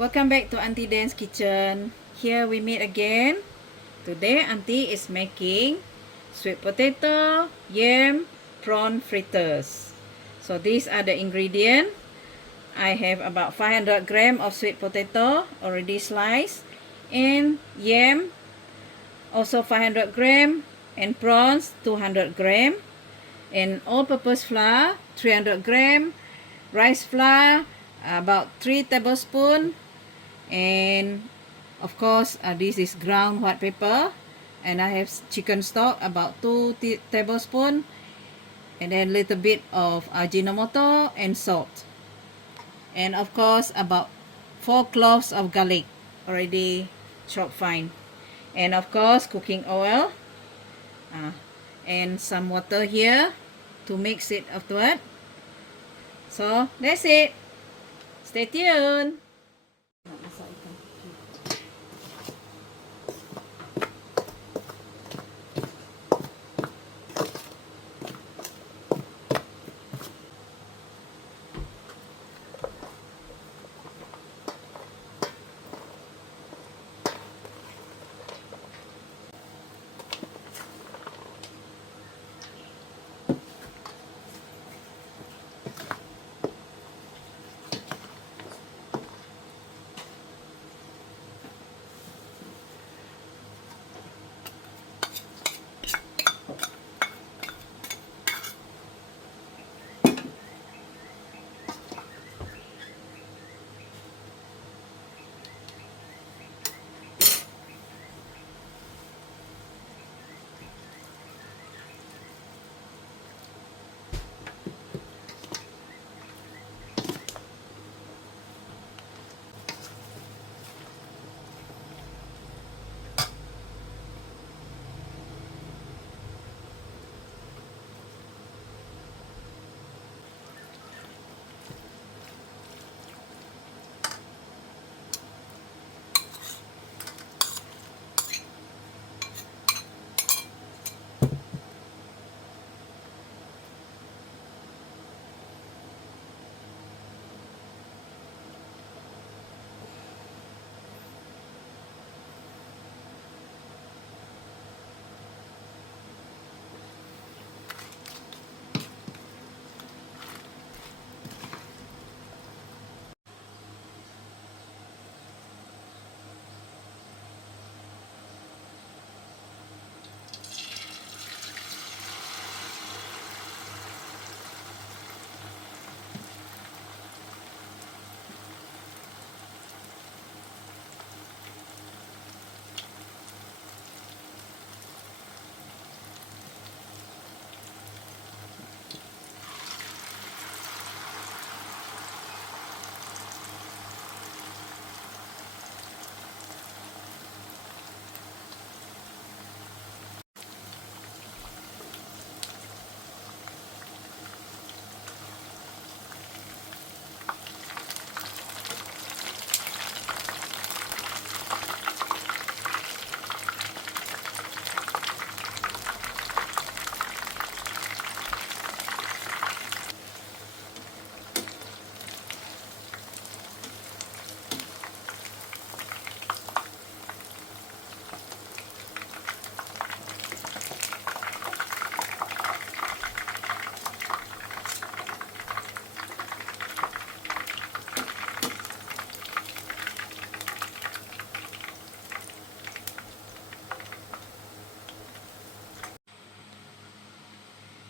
Welcome back to Aunty Dann's kitchen. Here we meet again. Today Aunty is making sweet potato yam prawn fritters. So these are the ingredients. I have about 500 grams of sweet potato already sliced, and yam also 500 grams, and prawns 200 grams, and all-purpose flour 300 grams, rice flour about 3 tablespoons, and of course this is ground white pepper, and I have chicken stock about 2 tablespoons, and then a little bit of ajinomoto and salt, and of course about 4 cloves of garlic already chopped fine, and of course cooking oil, and some water here to mix it afterward. So that's it. Stay tuned.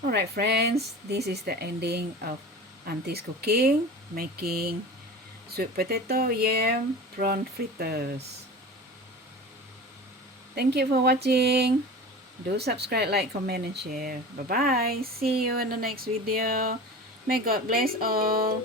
Alright friends, this is the ending of Auntie's cooking, making sweet potato yam prawn fritters. Thank you for watching. Do subscribe, like, comment, and share. Bye bye. See you in the next video. May God bless all.